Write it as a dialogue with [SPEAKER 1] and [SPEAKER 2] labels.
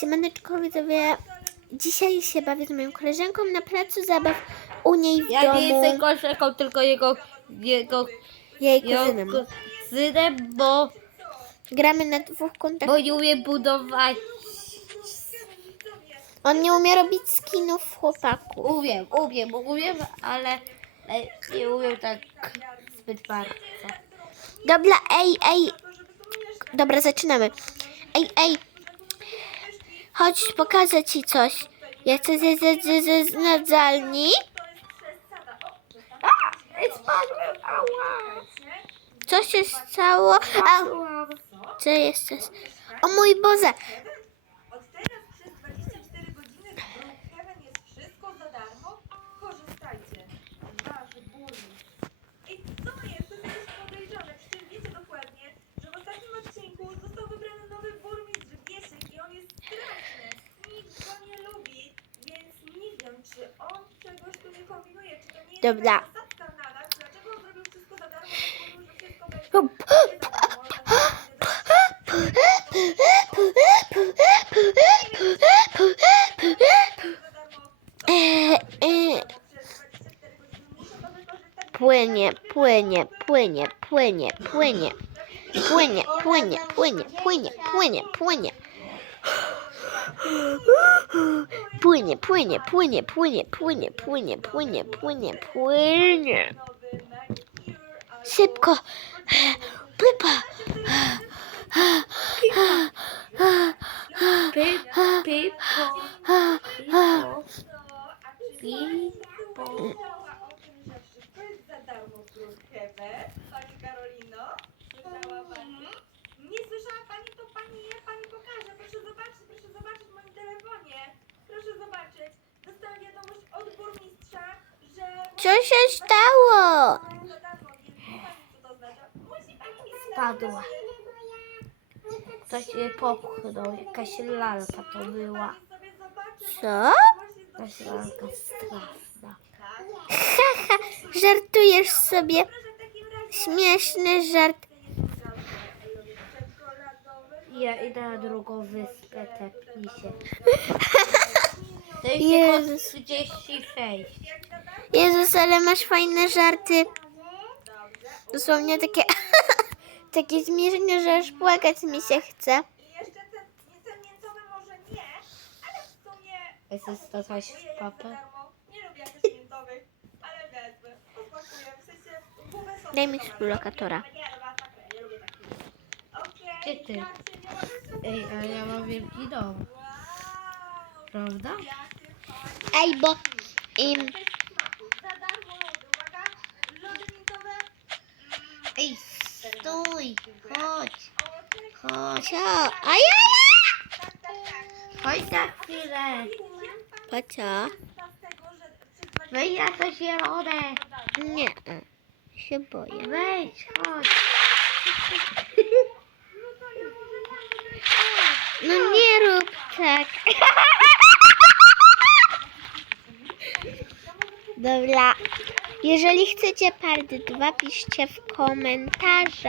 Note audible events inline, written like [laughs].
[SPEAKER 1] Siemaneczko widzowie, dzisiaj się bawię z moją koleżanką na placu zabaw u niej w
[SPEAKER 2] Ja nie
[SPEAKER 1] domu.
[SPEAKER 2] jestem koleżanką, tylko jego, jego,
[SPEAKER 1] Jej
[SPEAKER 2] jego
[SPEAKER 1] kuzynem.
[SPEAKER 2] kuzynem, bo,
[SPEAKER 1] Gramy na dwóch kontach.
[SPEAKER 2] bo nie umie budować.
[SPEAKER 1] On nie umie robić skinów chłopaku.
[SPEAKER 2] Umiem, umiem, umiem, ale ale nie umiem tak zbyt bardzo.
[SPEAKER 1] Dobra, ej, ej. Dobra, zaczynamy. Ej, ej. Chodź, pokażę ci coś. Ze znadzalni.
[SPEAKER 2] Spadłem, ała.
[SPEAKER 1] Co się stało? A, co jest? O mój Boże. E, płynie, płynie, płynie, płynie, płynie. Płynie, płynie, płynie, płynie, płynie, płynie. Płynie, płynie, płynie, płynie, płynie, płynie, płynie, płynie, płynie. Szybko. Płypa.
[SPEAKER 2] Pip, pip,
[SPEAKER 3] Pipo. Słyszała
[SPEAKER 1] Co się stało?
[SPEAKER 2] Spadła. Ktoś jej popchnął. Jakaś lalka to była.
[SPEAKER 1] Co?
[SPEAKER 2] Jakaś lalka straszna.
[SPEAKER 1] Haha, ha, żartujesz sobie. Śmieszny żart.
[SPEAKER 2] Ja idę na drugą wyspę, tepnij się. [laughs]
[SPEAKER 1] Jezus.
[SPEAKER 2] tylko 36.
[SPEAKER 1] Jezus, ale masz fajne żarty. Dosłownie takie, takie śmieszne, że aż płakać mi się chce.
[SPEAKER 3] Jeszcze ten, może nie, ale w sumie
[SPEAKER 2] to coś papę?
[SPEAKER 3] Nie lubię jakoś mięsowych, ale wezmę. W sensie
[SPEAKER 1] Daj mi współlokatora.
[SPEAKER 3] Tak,
[SPEAKER 2] Gdzie Ej, ale ja mam wielki dom, prawda?
[SPEAKER 1] Ej, bo... Im...
[SPEAKER 2] Ej, stój, chodź. Chodź,
[SPEAKER 3] o, a ja,
[SPEAKER 2] Chodź na chwilę.
[SPEAKER 1] Po co?
[SPEAKER 2] Wejdź na to zielone.
[SPEAKER 1] Nie, się boję.
[SPEAKER 2] Wejdź, chodź. [laughs]
[SPEAKER 1] No nie rób tak. [laughs] Dobra. Jeżeli chcecie part 2, piszcie w komentarzach.